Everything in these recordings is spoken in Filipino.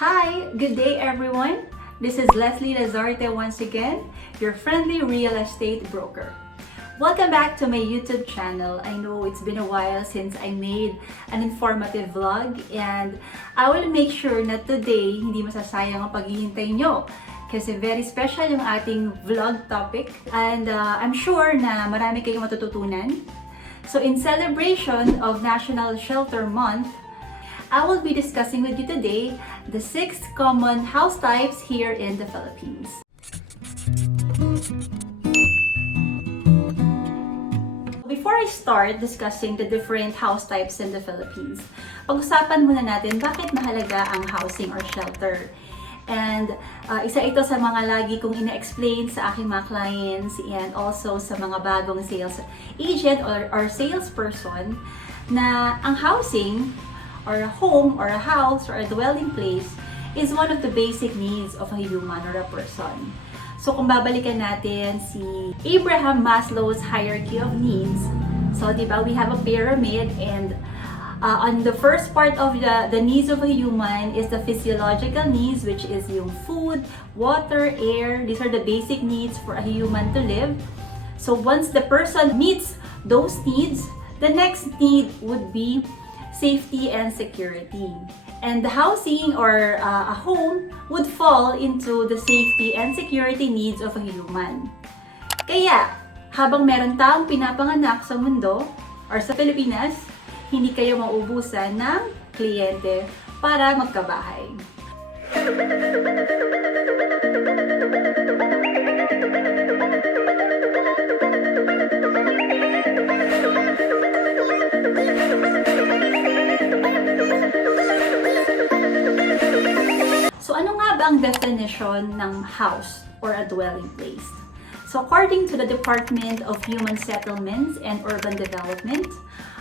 Hi, good day everyone. This is Leslie Lazarte once again, your friendly real estate broker. Welcome back to my YouTube channel. I know it's been a while since I made an informative vlog and I will make sure na today hindi masasayang ang paghihintay nyo kasi very special yung ating vlog topic and I'm sure na marami kayong matututunan. So in celebration of National Shelter Month, I will be discussing with you today the 6 common house types here in the Philippines. Before I start discussing the different house types in the Philippines, pag-usapan muna natin bakit mahalaga ang housing or shelter. And isa ito sa mga lagi kong ina-explain sa aking mga clients and also sa mga bagong sales agent or salesperson na ang housing or a home or a house or a dwelling place is one of the basic needs of a human or a person. So kung babalikan natin si Abraham Maslow's hierarchy of needs, so diba we have a pyramid and on the first part of the needs of a human is the physiological needs, which is yung food, water, air. These are the basic needs for a human to live. So once the person meets those needs, the next need would be safety and security. And the housing or a home would fall into the safety and security needs of a human. Kaya, habang meron taong pinapanganak sa mundo or sa Pilipinas, hindi kayo mauubusan ng kliyente para magkabahay. So ano nga ba ang definition ng house or a dwelling place? So according to the Department of Human Settlements and Urban Development,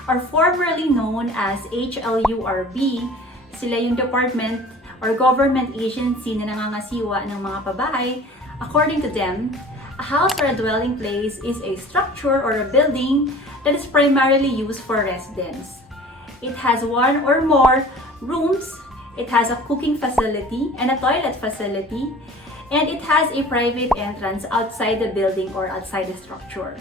or formerly known as HLURB, sila yung department or government agency na nangangasiwa ng mga pabahay. According to them, a house or a dwelling place is a structure or a building that is primarily used for residence. It has one or more rooms. It has a cooking facility and a toilet facility, and it has a private entrance outside the building or outside the structure.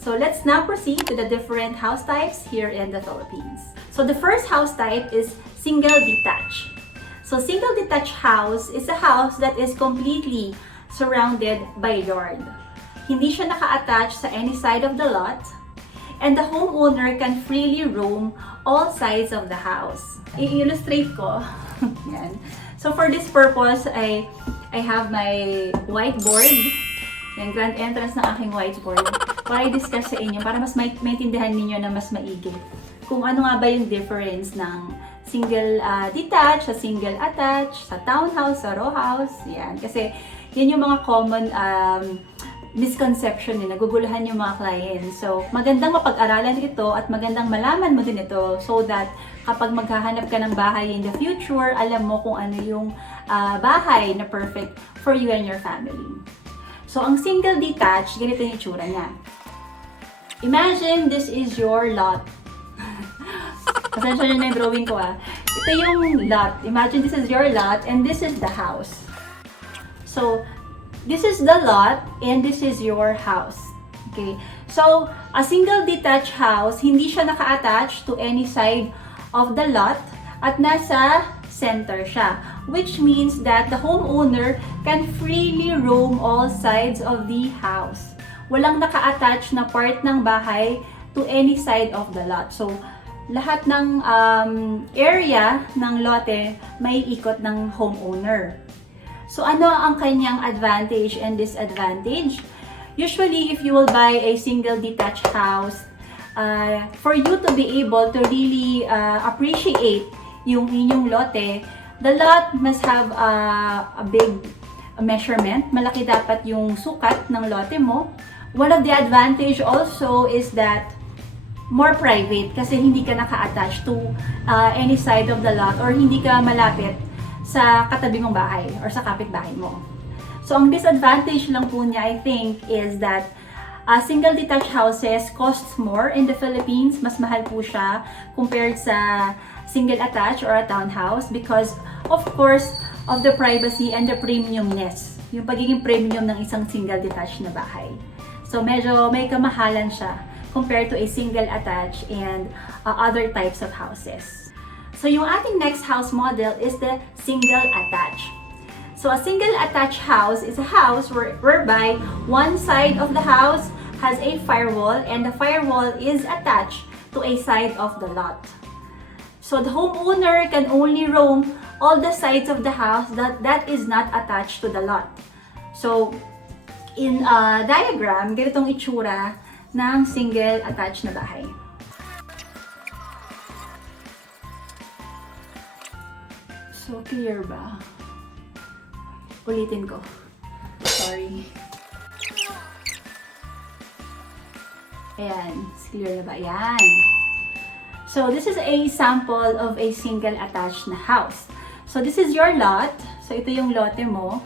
So let's now proceed to the different house types here in the Philippines. So the first house type is single detached. So single detached house is a house that is completely surrounded by yard. Hindi siya naka-attach sa any side of the lot, and the homeowner can freely roam all sides of the house. I-illustrate ko. Yan. So for this purpose, I have my whiteboard. Yan, grand entrance ng aking whiteboard. Para i-discuss sa inyo, para mas maintindihan ninyo na mas maigi. Kung ano nga ba yung difference ng single detached, sa single attached, sa townhouse, sa rowhouse. Yan. Kasi yan yung mga common misconception na naguguluhan yung mga clients. So, magandang mapag-aralan ito at magandang malaman mo din ito so that kapag maghahanap ka ng bahay in the future, alam mo kung ano yung bahay na perfect for you and your family. So, ang single detached, ganito yung itsura niya. Imagine this is your lot. Pasensya nyo na yung drawing ko Ito yung lot. Imagine this is your lot and this is the house. So, this is the lot and this is your house. Okay? So, a single detached house, hindi siya naka-attach to any side of the lot at nasa center siya. Which means that the homeowner can freely roam all sides of the house. Walang naka-attach na part ng bahay to any side of the lot. So, lahat ng area ng lote may ikot ng homeowner. So, ano ang kanyang advantage and disadvantage? Usually, if you will buy a single detached house, for you to be able to really appreciate yung inyong lote, the lot must have a big measurement. Malaki dapat yung sukat ng lote mo. One of the advantage also is that more private kasi hindi ka naka-attach to any side of the lot or hindi ka malapit sa katabi mong bahay or sa kapitbahay mo. So, ang disadvantage lang po niya, I think, is that single detached houses costs more in the Philippines. Mas mahal po siya compared sa single attached or a townhouse because of course, of the privacy and the premiumness. Yung pagiging premium ng isang single detached na bahay. So medyo may kamahalan siya compared to a single attached and other types of houses. So yung ating next house model is the single attached. So a single attached house is a house whereby one side of the house has a firewall and the firewall is attached to a side of the lot. So the homeowner can only roam all the sides of the house that is not attached to the lot. So in a diagram, ganitong itsura ng single attached na bahay. So clear ba? Ulitin ko. Sorry. Ayan. Clear na ba? Ayan. So, this is a sample of a single attached na house. So, this is your lot. So, ito yung lote mo.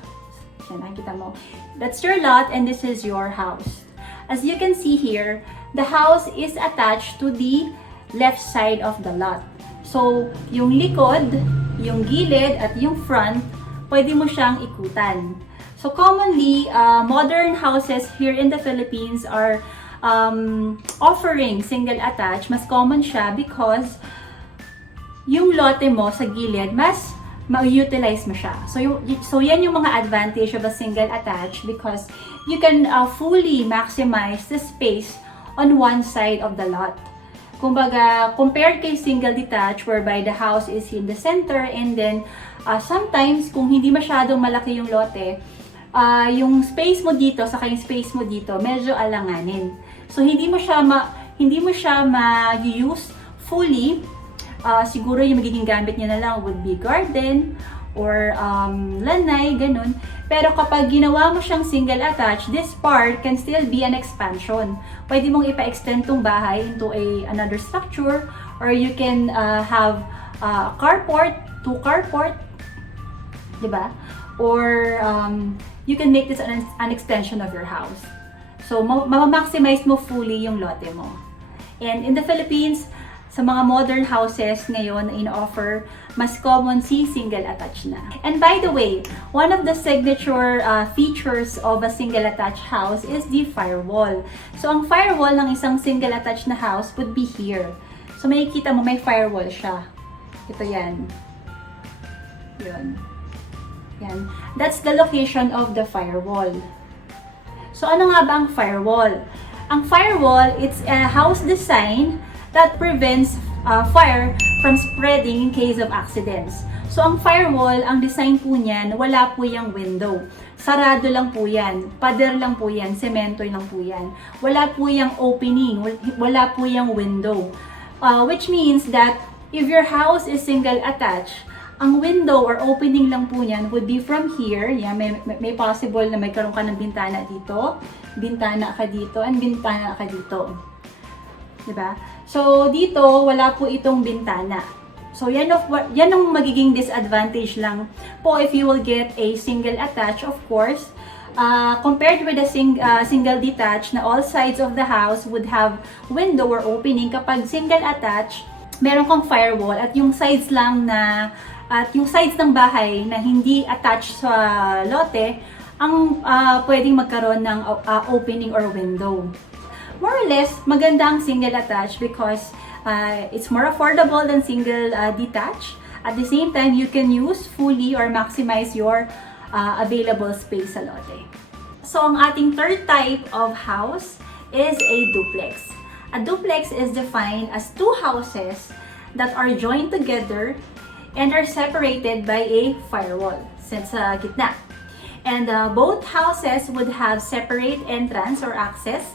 Ayan, nakikita mo. That's your lot and this is your house. As you can see here, the house is attached to the left side of the lot. So, yung likod, yung gilid, at yung front, pwede mo siyang ikutan. So, commonly, modern houses here in the Philippines are offering single attached. Mas common siya because yung lote mo sa gilid, mas ma-utilize mo siya. So yan yung mga advantage of a single attached because you can fully maximize the space on one side of the lot. Kumbaga, compared kay single detached whereby the house is in the center and then sometimes kung hindi masyadong malaki yung lote, yung space mo dito saka yung space mo dito medyo alanganin. So hindi mo siya ma-use fully. Siguro yung magiging gamit niya na lang would be garden or lanay, ganun. Pero kapag ginawa mo siyang single attached, this part can still be an expansion. Pwede mong ipa-extend tong bahay into another structure or you can have carport, two carport, diba? Or you can make this an extension of your house. So, ma-maximize mo fully yung lote mo. And in the Philippines, sa mga modern houses ngayon na in-offer, mas common si single attached na. And by the way, one of the signature features of a single attached house is the firewall. So, ang firewall ng isang single attached na house would be here. So, makikita mo may firewall siya. Ito yan. Yun. Yan. That's the location of the firewall. So, ano nga ba ang firewall? Ang firewall, it's a house design that prevents fire from spreading in case of accidents. So, ang firewall, ang design po niyan, wala po yung window. Sarado lang po yan. Pader lang po yan. Semento lang po yan. Wala po yung opening. Wala po yung window. Which means that if your house is single attached, ang window or opening lang po niyan would be from here. Yeah, may possible na magkaroon ka ng bintana dito, bintana ka dito, and bintana ka dito. Diba? So, dito, wala po itong bintana. So, yan ang magiging disadvantage lang po if you will get a single attached, of course. Compared with a single detached na all sides of the house would have window or opening. Kapag single attached, meron kang firewall at yung sides lang na yung sides ng bahay na hindi attached sa lote, ang pwedeng magkaroon ng opening or window. More or less, maganda ang single attached because it's more affordable than single detached. At the same time, you can use fully or maximize your available space sa lote. So, ang ating third type of house is a duplex. A duplex is defined as two houses that are joined together and are separated by a firewall sa gitna. And both houses would have separate entrance or access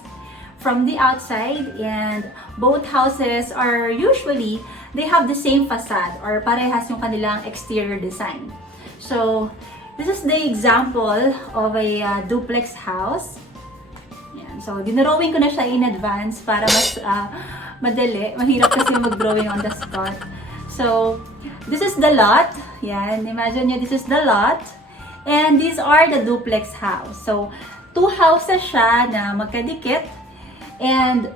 from the outside, and both houses are usually, they have the same facade or parehas yung kanilang exterior design. So, this is the example of a duplex house. Yan. So, dinrawing ko na siya in advance para mas madali. Mahirap kasi mag-drawing on the spot. So, this is the lot. Yan. Imagine nyo, this is the lot. And these are the duplex house. So, two houses siya na magkadikit. And,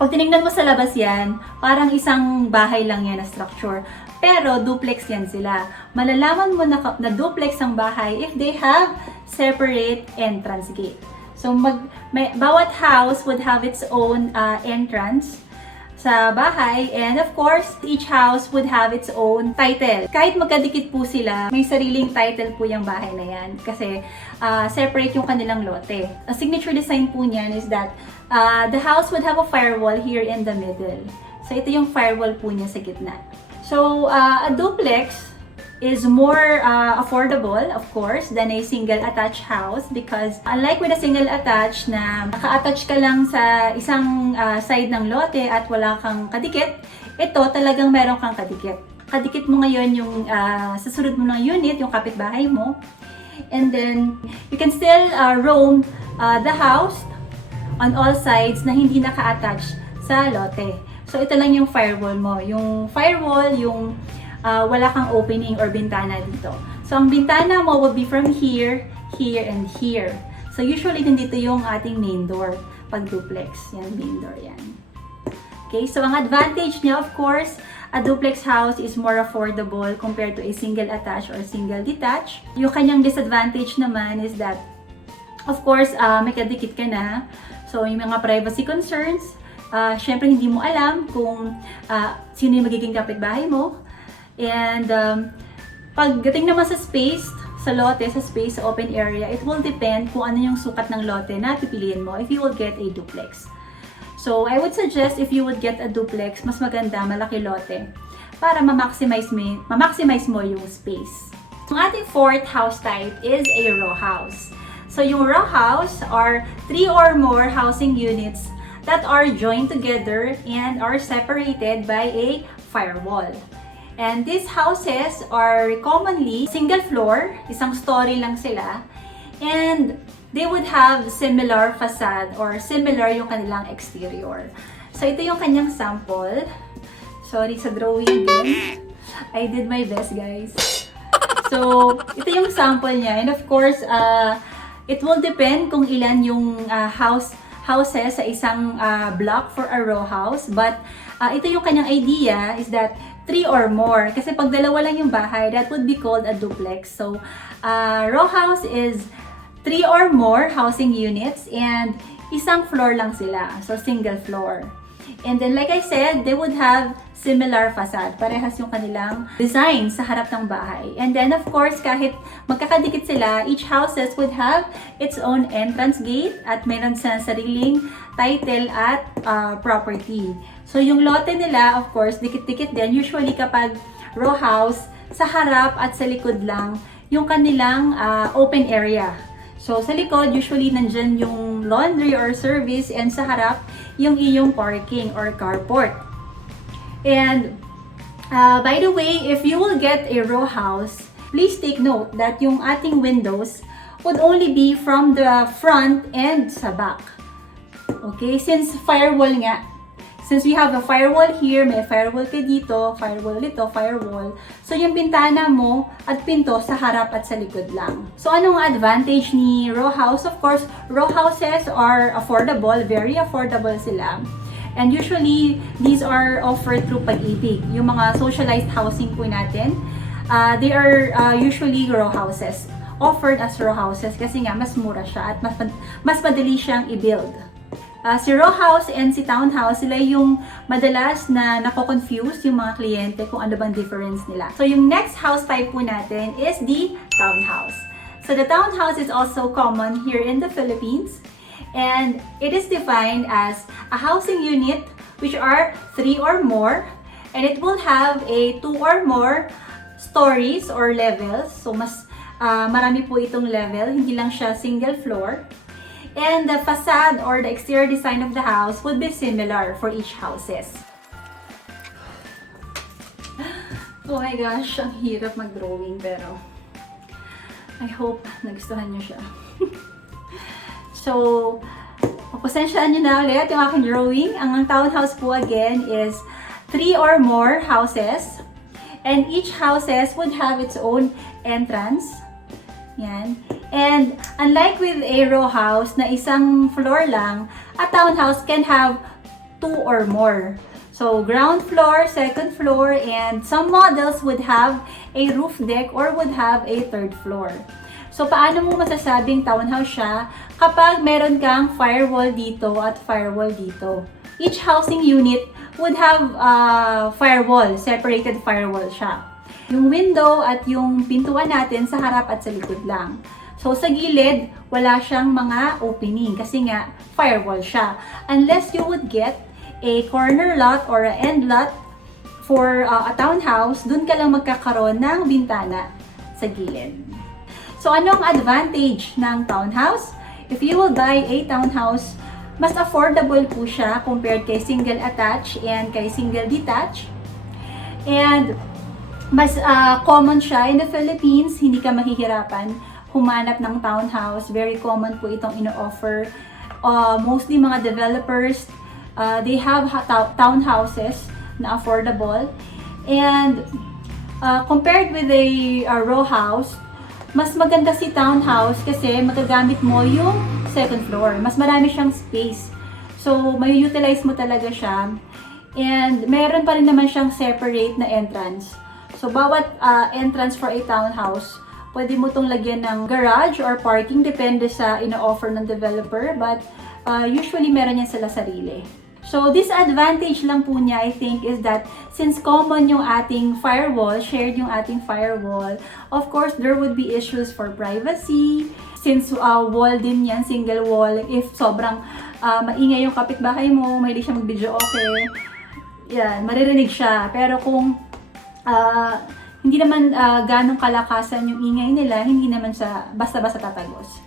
pag tinignan mo sa labas yan, parang isang bahay lang yan na structure. Pero, duplex yan sila. malalaman mo na duplex ang bahay if they have separate entrance gate. So, bawat house would have its own entrance sa bahay, and of course, each house would have its own title. Kahit magkadikit po sila, may sariling title po yung bahay na yan kasi separate yung kanilang lote. A signature design po niyan is that the house would have a firewall here in the middle. So, ito yung firewall po niya sa gitna. So, a duplex is more affordable, of course, than a single attached house because unlike with a single attached na naka-attach ka lang sa isang side ng lote at wala kang kadikit, ito talagang meron kang kadikit. Kadikit mo ngayon yung sa sunod mo ng unit, yung kapitbahay mo. And then, you can still roam the house on all sides na hindi naka-attach sa lote. So, ito lang yung firewall mo. Yung firewall, yung wala kang opening or bintana dito. So, ang bintana mo will be from here, here, and here. So, usually, nandito yung ating main door pag duplex. Yan, main door yan. Okay, so ang advantage niya, of course, a duplex house is more affordable compared to a single attached or single detached. Yung kanyang disadvantage naman is that, of course, may kadikit ka na. So, yung mga privacy concerns, syempre, hindi mo alam kung sino yung magiging kapitbahay mo. And pagdating naman sa space, sa lote, sa space, sa open area, it will depend kung ano yung sukat ng lote na pipiliin mo if you will get a duplex. So, I would suggest if you would get a duplex, mas maganda, malaki lote para ma-maximize mo yung space. Ang ating fourth house type is a row house. So, yung row house are 3 or more housing units that are joined together and are separated by a firewall. And these houses are commonly single floor, isang story lang sila, and they would have similar facade or similar yung kanilang exterior. So ito yung kanyang sample. Sorry sa drawing din. I did my best, guys. So ito yung sample niya, and of course, it will depend kung ilan yung houses sa isang block for a row house, but ito yung kanyang idea is that 3 or more. Kasi pag dalawa lang yung bahay, that would be called a duplex. So, row house is 3 or more housing units and isang floor lang sila. So, single floor. And then, like I said, they would have similar facade. Parehas yung kanilang design sa harap ng bahay. And then, of course, kahit magkakadikit sila, each houses would have its own entrance gate at meron sa sariling title at property. So, yung lote nila, of course, dikit-dikit din. Usually, kapag row house, sa harap at sa likod lang yung kanilang open area. So, sa likod, usually, nandyan yung laundry or service, and sa harap, yung iyong parking or carport. And, by the way, if you will get a row house, please take note that yung ating windows would only be from the front and sa back. Okay? Since firewall nga, since we have a firewall here, may firewall ka dito, firewall dito, firewall. So, yung bintana mo at pinto sa harap at sa likod lang. So, anong advantage ni row house? Of course, row houses are affordable, very affordable sila. And usually, these are offered through Pag-ibig. Yung mga socialized housing po natin, they are usually row houses. Offered as row houses kasi nga mas mura siya at mas madali siyang i-build. Si Rowhouse and si Townhouse, sila yung madalas na nako-confuse yung mga kliyente kung ano bang difference nila. So, yung next house type po natin is the Townhouse. So, the Townhouse is also common here in the Philippines. And it is defined as a housing unit which are 3 or more. And it will have a 2 or more stories or levels. So, mas marami po itong level. Hindi lang siya single floor. And the facade or the exterior design of the house would be similar for each houses. Oh my gosh, ang hirap mag-drawing pero I hope nagustuhan nyo siya. So, pasensyahan nyo na ulit yung aking drawing. Ang townhouse po again is 3 or more houses. And each houses would have its own entrance. Yan. And unlike with a row house na isang floor lang, a townhouse can have 2 or more. So ground floor, second floor, and some models would have a roof deck or would have a third floor. So paano mo masasabing townhouse siya kapag meron kang firewall dito at firewall dito? Each housing unit would have firewall, separated firewall siya. Yung window at yung pintuan natin sa harap at sa likod lang. So, sa gilid, wala siyang mga opening kasi nga, firewall siya. Unless you would get a corner lot or a end lot for a townhouse, dun ka lang magkakaroon ng bintana sa gilid. So, anong advantage ng townhouse? If you will buy a townhouse, mas affordable po siya compared kay single attached and kay single detached. And mas common siya in the Philippines, hindi ka mahihirapan humanap ng townhouse. Very common po itong ino-offer. Mostly mga developers, they have townhouses na affordable. And compared with a rowhouse, mas maganda si townhouse kasi magagamit mo yung second floor. Mas marami siyang space. So, may utilize mo talaga siya. And meron pa rin naman siyang separate na entrance. So, bawat entrance for a townhouse, pwede mo itong lagyan ng garage or parking, depende sa ino-offer ng developer. But usually, meron yan sila sarili. So, disadvantage lang po niya, I think, is that since common yung ating firewall, shared yung ating firewall, of course, there would be issues for privacy. Since wall din yan, single wall, if sobrang maingay yung kapitbahay mo, mahilig siya mag-video okay, yan, maririnig siya. Pero kung hindi naman ganong kalakasan yung ingay nila, hindi naman siya basta-basta tatagos.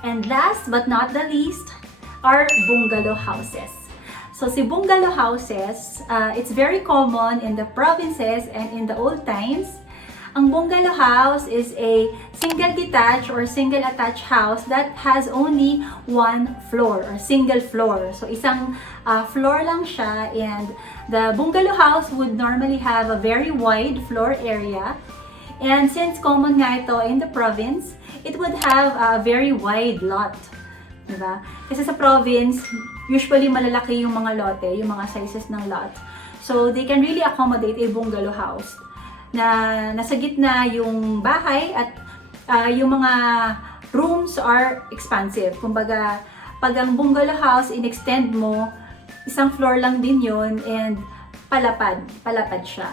And last but not the least, are bungalow houses. So si bungalow houses, it's very common in the provinces and in the old times. Ang bungalow house is a single detached or single attached house that has only one floor or single floor. So isang floor lang siya, and the bungalow house would normally have a very wide floor area. And since common nga ito in the province, it would have a very wide lot. Diba? Kasi sa province, usually malalaki yung mga lote, yung mga sizes ng lot. So they can really accommodate a bungalow house na nasa gitna yung bahay at yung mga rooms are expansive. Kumbaga, pag ang bungalow house, in-extend mo, isang floor lang din yun and palapad siya.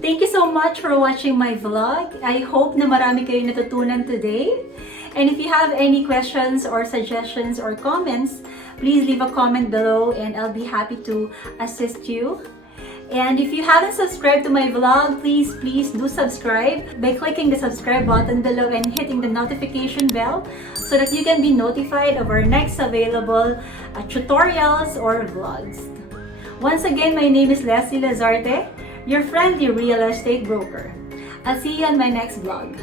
Thank you so much for watching my vlog. I hope na marami kayong natutunan today. And if you have any questions or suggestions or comments, please leave a comment below and I'll be happy to assist you. And if you haven't subscribed to my vlog, please do subscribe by clicking the subscribe button below and hitting the notification bell so that you can be notified of our next available tutorials or vlogs. Once again, my name is Lazarte, your friendly real estate broker. I'll see you on my next vlog.